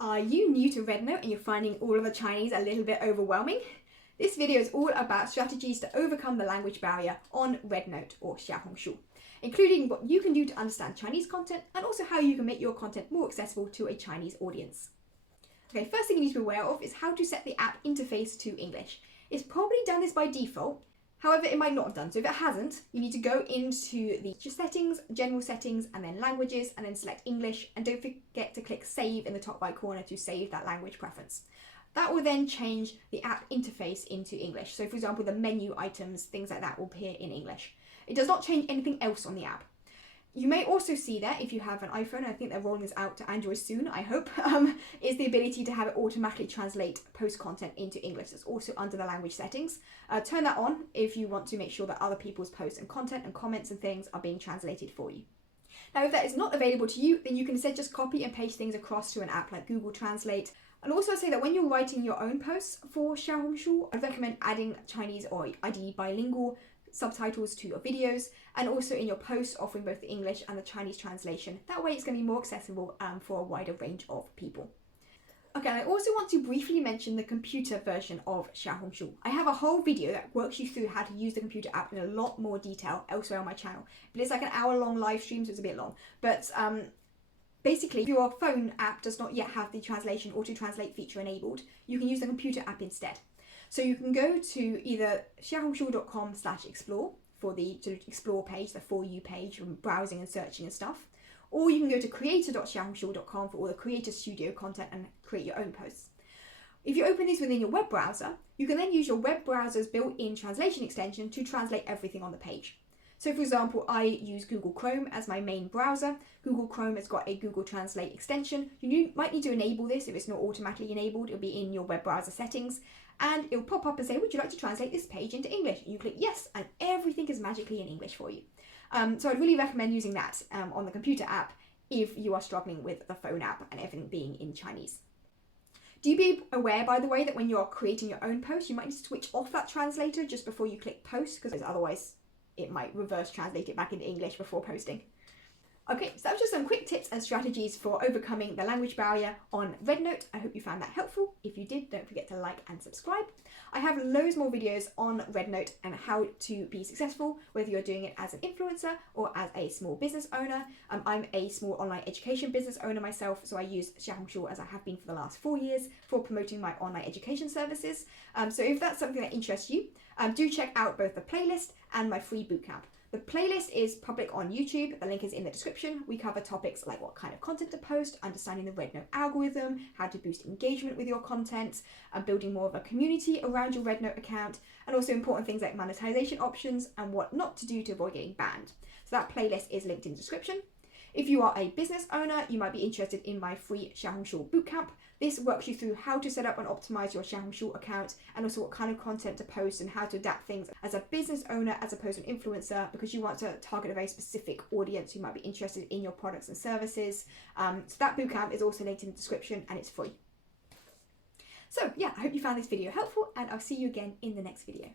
Are you new to RedNote and you're finding all of the Chinese a little bit overwhelming? This video is all about strategies to overcome the language barrier on RedNote or Xiaohongshu, including what you can do to understand Chinese content and also how you can make your content more accessible to a Chinese audience. Okay, first thing you need to be aware of is how to set the app interface to English. It's probably done this by default. However, it might not have done. So if it hasn't, you need to go into the settings, general settings, and then languages, and then select English. And don't forget to click save in the top right corner to save that language preference. That will then change the app interface into English. So for example, the menu items, things like that will appear in English. It does not change anything else on the app. You may also see there, if you have an iPhone, I think they're rolling this out to Android soon, I hope, is the ability to have it automatically translate post content into English. It's also under the language settings. Turn that on if you want to make sure that other people's posts and content and comments and things are being translated for you. Now, if that is not available to you, then you can instead just copy and paste things across to an app like Google Translate. And also say that when you're writing your own posts for Xiaohongshu, I'd recommend adding Chinese or ideally bilingual subtitles to your videos, and also in your posts offering both the English and the Chinese translation. That way it's going to be more accessible for a wider range of people. Okay, and I also want to briefly mention the computer version of Xiaohongshu. I have a whole video that works you through how to use the computer app in a lot more detail elsewhere on my channel. But it's like an hour-long live stream, so it's a bit long. But basically, if your phone app does not yet have the translation auto-translate feature enabled, you can use the computer app instead. So you can go to either xiaohongshu.com/explore for the sort of explore page, the For You page, from browsing and searching and stuff. Or you can go to creator.xiaohongshu.com for all the Creator Studio content and create your own posts. If you open these within your web browser, you can then use your web browser's built-in translation extension to translate everything on the page. So for example, I use Google Chrome as my main browser. Google Chrome has got a Google Translate extension. You might need to enable this if it's not automatically enabled. It'll be in your web browser settings. And it'll pop up and say, would you like to translate this page into English? And you click yes, and everything is magically in English for you. So I'd really recommend using that on the computer app if you are struggling with the phone app and everything being in Chinese. Do be aware, by the way, that when you're creating your own post, you might need to switch off that translator just before you click post, because otherwise it might reverse translate it back into English before posting. Okay, so that was just some quick tips and strategies for overcoming the language barrier on RedNote. I hope you found that helpful. If you did, don't forget to like and subscribe. I have loads more videos on RedNote and how to be successful, whether you're doing it as an influencer or as a small business owner. I'm a small online education business owner myself, so I use Xiaohongshu, as I have been for the last 4 years, for promoting my online education services. So if that's something that interests you, do check out both the playlist and my free bootcamp. The playlist is public on YouTube. The link is in the description. We cover topics like what kind of content to post, understanding the RedNote algorithm, how to boost engagement with your content, building more of a community around your RedNote account, and also important things like monetization options and what not to do to avoid getting banned. So that playlist is linked in the description. If you are a business owner, you might be interested in my free Xiaohongshu bootcamp. This works you through how to set up and optimize your Xiaohongshu account, and also what kind of content to post and how to adapt things as a business owner as opposed to an influencer, because you want to target a very specific audience who might be interested in your products and services. So that bootcamp is also linked in the description and it's free. So yeah, I hope you found this video helpful, and I'll see you again in the next video.